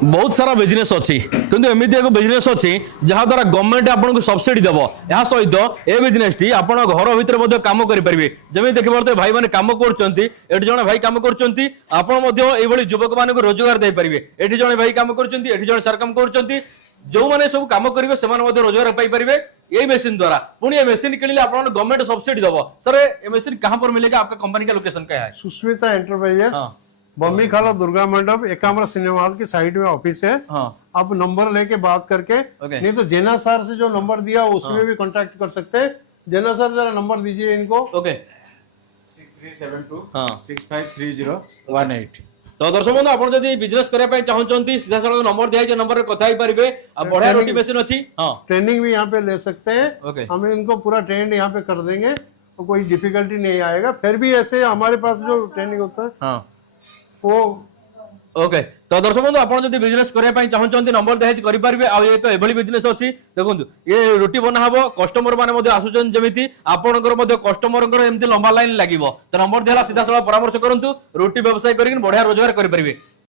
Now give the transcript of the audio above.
बहुत सारा बिजनेस अच्छी किंतु एमती एक बिजनेस अच्छी जहाँ द्वारा गवर्नमेंट आपको सब्सिडी देव या सहित ए बिजनेस टी आप घर भितर काम करेंगे जमी देखिए पारे भाई मैंने कम कर जड़े भाई कम कर युवक मान रोजगार दे पारे ये जड़े भाई कम कर जड़े सार कम कर जो मैंने सब कम करेंगे से रोजगार पाइपर ये मशीन द्वारा पुणी ये मशीन किणिले आप गवर्नमेंट सब्सिडी दब सर ये मशीन कहाँ पर मिलेगा आपका कंपनी का लोकेशन क्या है? सुष्मिता एंटरप्राइजेस बम्मी खाला दुर्गा मंडप एकाम्र सिनेमा हॉल की साइड में ऑफिस है। आप नंबर लेके बात करके नहीं तो जेना सर से जो नंबर दिया उसमें भी कांटेक्ट कर सकते हैं। जेना सर जरा नंबर दीजिए इनको। ओके 6372 653018। तो दर्शक बंधु आप बिजनेस करने चाहते सीधा साल नंबर दिया नंबर कथा ही पारे बढ़िया रोटी मशीन अच्छी ट्रेनिंग भी यहाँ पे ले सकते हैं। ओके। हम इनको पूरा ट्रेंड यहाँ पे कर देंगे तो कोई डिफिकल्टी नहीं आएगा। फिर भी ऐसे हमारे पास जो ट्रेनिंग होता है वो ओके। तो दर्शक बंधु आप बिजनेस करने चाहते नंबर दिखाई करेंगे आ ये तो एभली बिजनेस अच्छी देखो ये रोटी बना हम कस्टमर मैंने आसुचन जमी आपंकर कस्टमर एमती लंबा लाइन लगे तो नंबर दिया सीधा साल परामर्श करूँ रोटी व्यवसाय कर बढ़िया रोजगार करेंगे।